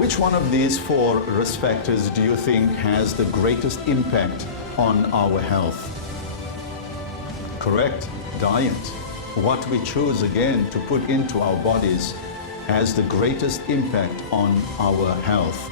Which one of these four risk factors do you think has the greatest impact on our health? Correct, diet. What we choose again to put into our bodies has the greatest impact on our health.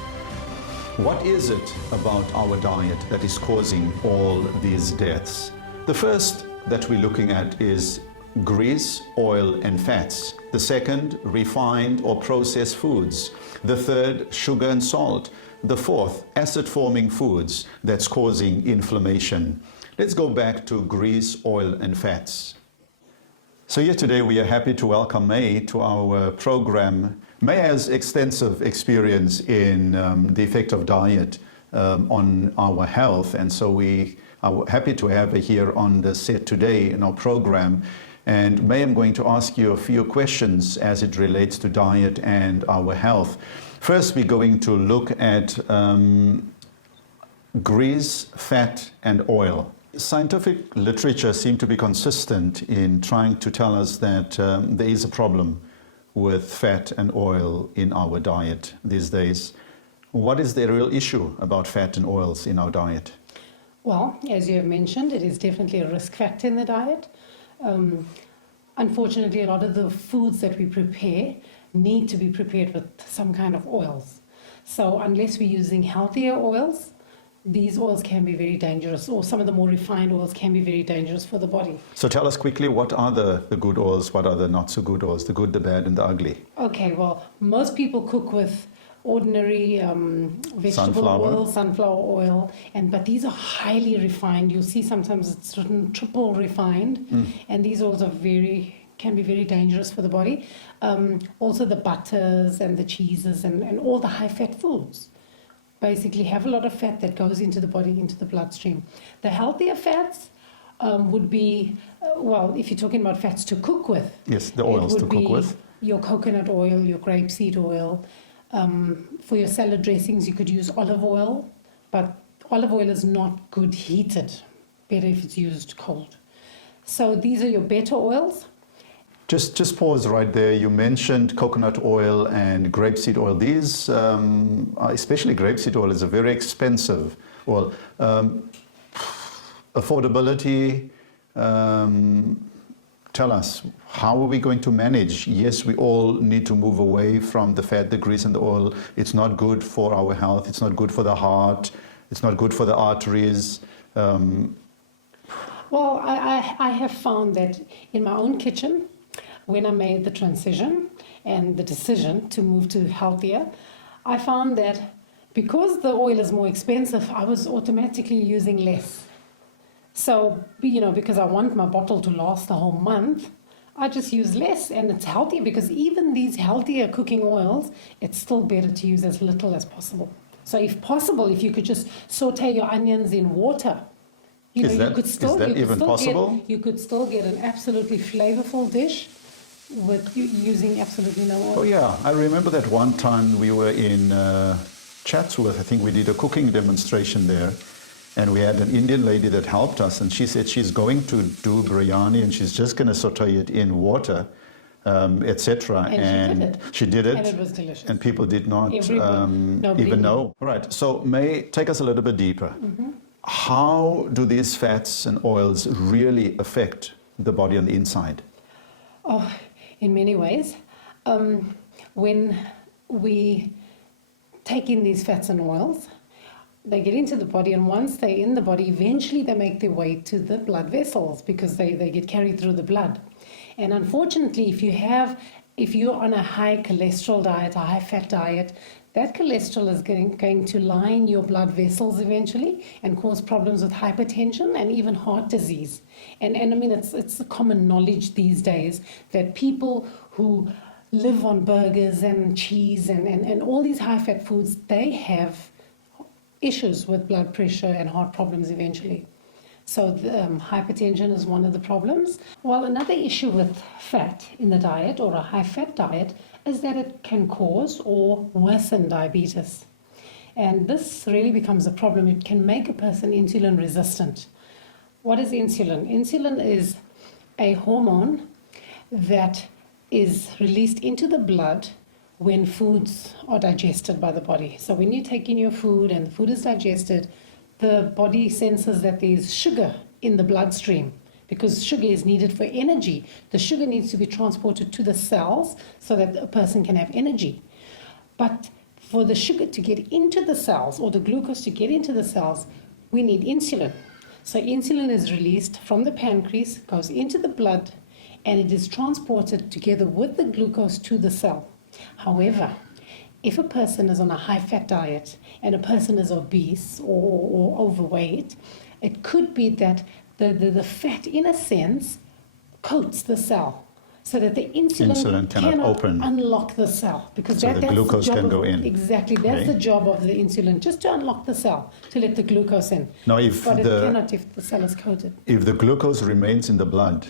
What is it about our diet that is causing all these deaths? The first that we're looking at is grease, oil, and fats. The second, refined or processed foods. The third, sugar and salt. The fourth, acid-forming foods that's causing inflammation. Let's go back to grease, oil, and fats. So here today we are happy to welcome May to our program. May has extensive experience in the effect of diet on our health, and so we are happy to have her here on the set today in our program. And May, I'm going to ask you a few questions as it relates to diet and our health. First, we're going to look at grease, fat, and oil. Scientific literature seems to be consistent in trying to tell us that there is a problem with fat and oil in our diet these days. What is the real issue about fat and oils in our diet? Well, as you have mentioned, it is definitely a risk factor in the diet. Unfortunately, a lot of the foods that we prepare need to be prepared with some kind of oils. So unless we're using healthier oils, these oils can be very dangerous, or some of the more refined oils can be very dangerous for the body. So tell us quickly, what are the good oils, what are the not so good oils, the good, the bad, and the ugly? Okay, well, most people cook with ordinary vegetable oil, sunflower oil, but these are highly refined. You'll see sometimes it's written triple refined, and these oils are can be very dangerous for the body. Also the butters and the cheeses and all the high-fat foods basically have a lot of fat that goes into the body, into the bloodstream. The healthier fats would be, well, if you're talking about fats to cook with. Yes, the oils to cook with. Your coconut oil, your grapeseed oil. For your salad dressings, you could use olive oil, but olive oil is not good heated. Better if it's used cold. So these are your better oils. Just pause right there. You mentioned coconut oil and grapeseed oil. These, especially grapeseed oil, is a very expensive oil. Affordability, tell us, how are we going to manage? Yes, we all need to move away from the fat, the grease, and the oil. It's not good for our health. It's not good for the heart. It's not good for the arteries. Well, I have found that in my own kitchen, when I made the transition and the decision to move to healthier, I found that because the oil is more expensive, I was automatically using less. So, because I want my bottle to last a whole month, I just use less, and it's healthy because even these healthier cooking oils, it's still better to use as little as possible. So if possible, if you could just saute your onions in water, Is that even possible? You could still get an absolutely flavorful dish with using absolutely no oil. Oh yeah, I remember that one time we were in Chatsworth. I think we did a cooking demonstration there. And we had an Indian lady that helped us, and she said she's going to do biryani and she's just going to saute it in water, etc. And she did it. And it was delicious. And people did not even know. All right, so May, take us a little bit deeper. How do these fats and oils really affect the body on the inside? Oh, in many ways. When we take in these fats and oils, they get into the body, and once they're in the body, eventually they make their way to the blood vessels because they get carried through the blood. And unfortunately, if you're on a high cholesterol diet, a high fat diet, that cholesterol is going to line your blood vessels eventually and cause problems with hypertension and even heart disease. And I mean, it's common knowledge these days that people who live on burgers and cheese and all these high fat foods, they have issues with blood pressure and heart problems eventually. So hypertension is one of the problems. Well, another issue with fat in the diet, or a high fat diet, is that it can cause or worsen diabetes. And this really becomes a problem. It can make a person insulin resistant. What is insulin? Insulin is a hormone that is released into the blood when foods are digested by the body. So when you take in your food and the food is digested, the body senses that there's sugar in the bloodstream because sugar is needed for energy. The sugar needs to be transported to the cells so that a person can have energy. But for the sugar to get into the cells or the glucose to get into the cells, we need insulin. So insulin is released from the pancreas, goes into the blood, and it is transported together with the glucose to the cell. However, if a person is on a high-fat diet and a person is obese or overweight, it could be that the fat, in a sense, coats the cell so that the insulin cannot open, unlock the cell. Because so the glucose can go in. Exactly, that's the job of the insulin, just to unlock the cell, to let the glucose in. Now, it cannot if the cell is coated. If the glucose remains in the blood,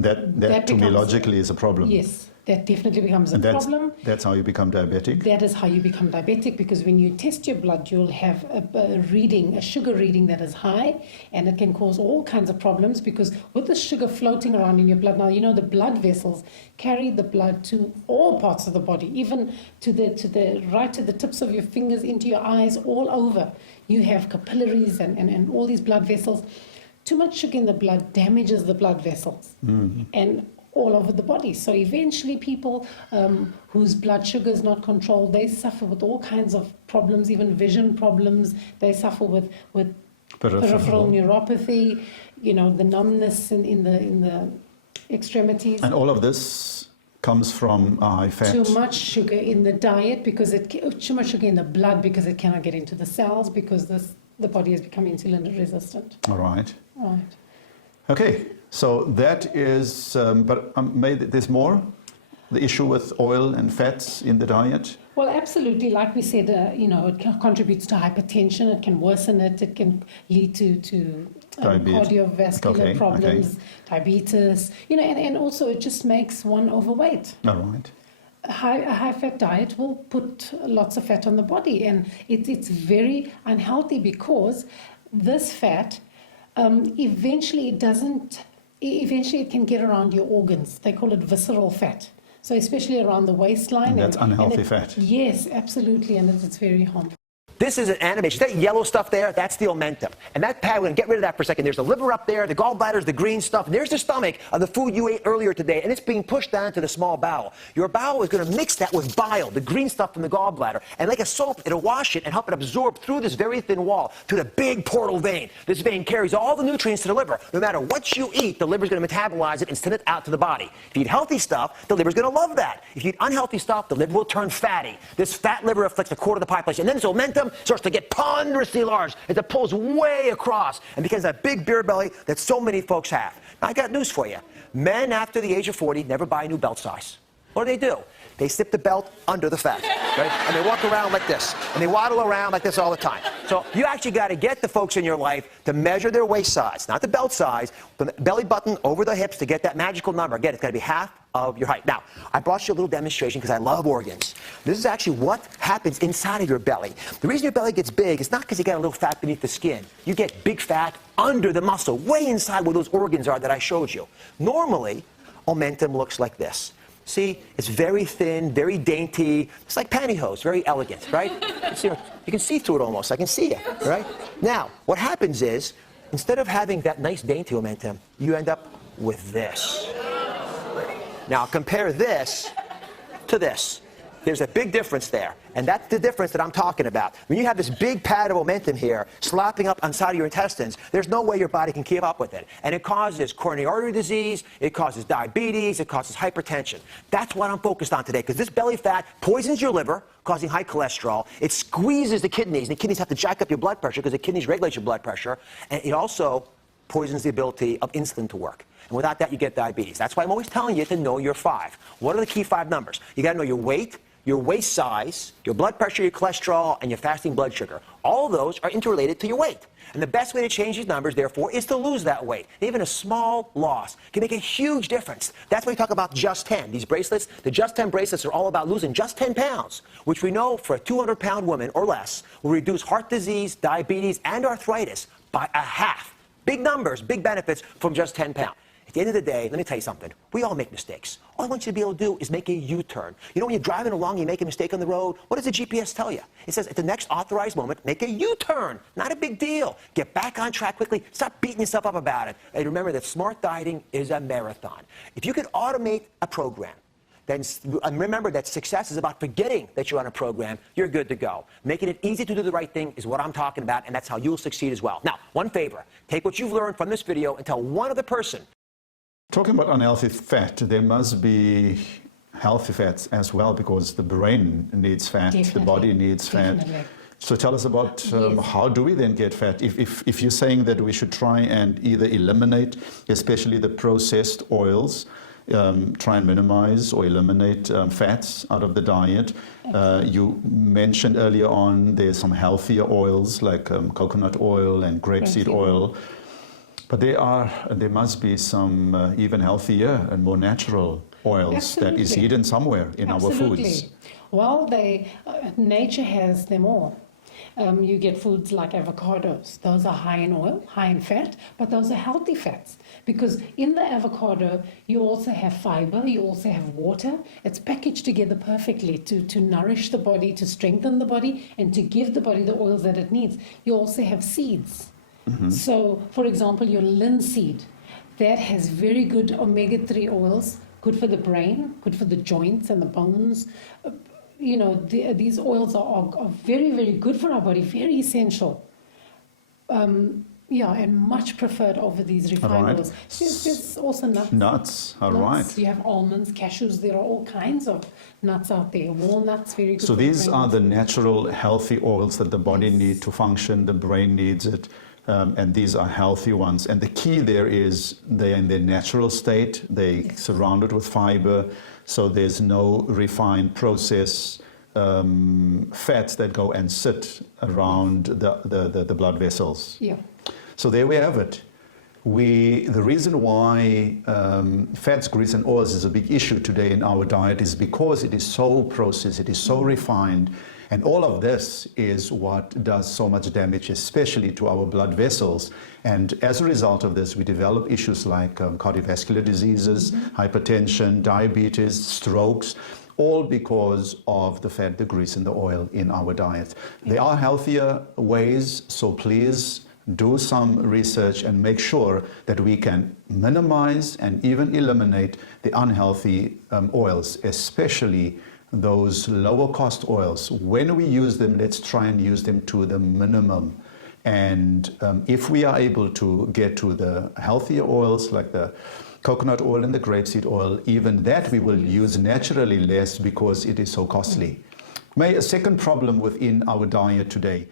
that to me logically is a problem. Yes. That definitely becomes a problem. That's how you become diabetic? That is how you become diabetic, because when you test your blood, you'll have a sugar reading that is high, and it can cause all kinds of problems because with the sugar floating around in your blood, now you know the blood vessels carry the blood to all parts of the body, even to the tips of your fingers, into your eyes, all over. You have capillaries and all these blood vessels. Too much sugar in the blood damages the blood vessels. Mm-hmm. And all over the body. So eventually people whose blood sugar is not controlled, they suffer with all kinds of problems, even vision problems. They suffer with peripheral neuropathy, the numbness in the extremities. And all of this comes from high fat. Too much sugar in the diet too much sugar in the blood because it cannot get into the cells because the body has become insulin resistant. All right. Right. Okay. So that is, but there's more? The issue with oil and fats in the diet? Well, absolutely. Like we said, it contributes to hypertension. It can worsen it. It can lead to cardiovascular problems, diabetes, and also it just makes one overweight. All right. A high-fat diet will put lots of fat on the body, and it's very unhealthy because this fat, eventually it can get around your organs. They call it visceral fat. So especially around the waistline. And that's unhealthy fat. Yes, absolutely, and it's very harmful. This is an animation. That yellow stuff there, that's the omentum. And that pad, we're going to get rid of that for a second. There's the liver up there, the gallbladder's the green stuff, and there's the stomach of the food you ate earlier today, and it's being pushed down to the small bowel. Your bowel is going to mix that with bile, the green stuff from the gallbladder, and like a soap, it'll wash it and help it absorb through this very thin wall to the big portal vein. This vein carries all the nutrients to the liver. No matter what you eat, the liver's going to metabolize it and send it out to the body. If you eat healthy stuff, the liver's going to love that. If you eat unhealthy stuff, the liver will turn fatty. This fat liver afflicts a quarter of the population, and then this omentum starts to get ponderously large. It pulls way across and becomes that big beer belly that so many folks have. Now, I got news for you. Men after the age of 40 never buy a new belt size. What do? They slip the belt under the fat, right? And they walk around like this. And they waddle around like this all the time. So you actually got to get the folks in your life to measure their waist size, not the belt size, the belly button over the hips to get that magical number. Again, it's got to be half of your height. Now, I brought you a little demonstration because I love organs. This is actually what happens inside of your belly. The reason your belly gets big is not because you got a little fat beneath the skin. You get big fat under the muscle, way inside where those organs are that I showed you. Normally, omentum looks like this. See, it's very thin, very dainty. It's like pantyhose, very elegant, right? You can see through it almost. I can see it, right? Now, what happens is, instead of having that nice dainty omentum, you end up with this. Now, compare this to this. There's a big difference there, and that's the difference that I'm talking about. When you have this big pad of omentum here slapping up inside of your intestines, there's no way your body can keep up with it. And it causes coronary artery disease, it causes diabetes, it causes hypertension. That's what I'm focused on today, because this belly fat poisons your liver, causing high cholesterol. It squeezes the kidneys, and the kidneys have to jack up your blood pressure because the kidneys regulate your blood pressure. And it also poisons the ability of insulin to work. And without that, you get diabetes. That's why I'm always telling you to know your 5. What are the key 5 numbers? You got to know your weight, your waist size, your blood pressure, your cholesterol, and your fasting blood sugar. All of those are interrelated to your weight. And the best way to change these numbers, therefore, is to lose that weight. Even a small loss can make a huge difference. That's why we talk about Just 10. These bracelets, the Just 10 bracelets are all about losing just 10 pounds, which we know for a 200-pound woman or less will reduce heart disease, diabetes, and arthritis by a half. Big numbers, big benefits from just 10 pounds. At the end of the day, let me tell you something. We all make mistakes. all I want you to be able to do is make a U-turn. You know, when you're driving along, you make a mistake on the road, what does the GPS tell you? It says, at the next authorized moment, make a U-turn. Not a big deal. Get back on track quickly. Stop beating yourself up about it. And remember that smart dieting is a marathon. If you could automate a program, then remember that success is about forgetting that you're on a program. You're good to go. Making it easy to do the right thing is what I'm talking about, and that's how you'll succeed as well. Now, one favor. Take what you've learned from this video and tell one other person. Talking about unhealthy fat, there must be healthy fats as well, because the brain needs fat, Definitely. the body needs fat. Definitely. So tell us about Yes. how do we then get fat? If you're saying that we should try and either eliminate, especially the processed oils, try and minimize or eliminate fats out of the diet. You mentioned earlier on there's some healthier oils like coconut oil and grapeseed oil. But there must be some even healthier and more natural oils that is Absolutely. hidden somewhere in our foods. Well, nature has them all. You get foods like avocados. Those are high in oil, high in fat, but those are healthy fats. Because in the avocado, you also have fiber, you also have water. It's packaged together perfectly to nourish the body, to strengthen the body, and to give the body the oils that it needs. You also have seeds. So, for example, your linseed, that has very good omega-3 oils, good for the brain, good for the joints and the bones. You know, these oils are very, very good for our body, very essential. Yeah, and much preferred over these refined Right. oils. There's also nuts. Nuts, all right. You have almonds, cashews, there are all kinds of nuts out there. Walnuts, very good. So for the these brain. are the natural, healthy oils that the body needs to function, the brain needs it, and these are healthy ones. And the key there is they're in their natural state, they're surrounded with fiber, so there's no refined process fats that go and sit around the blood vessels. Yeah. So there we have it. The reason why fats, grease, and oils is a big issue today in our diet is because it is so processed, it is so refined, and all of this is what does so much damage, especially to our blood vessels. And as a result of this, we develop issues like cardiovascular diseases, hypertension, diabetes, strokes, all because of the fat, the grease, and the oil in our diet. There are healthier ways, so please do some research and make sure that we can minimize and even eliminate the unhealthy oils, especially those lower cost oils. When we use them, let's try and use them to the minimum. And if we are able to get to the healthier oils like the coconut oil and the grapeseed oil, even that we will use naturally less because it is so costly. A second problem within our diet today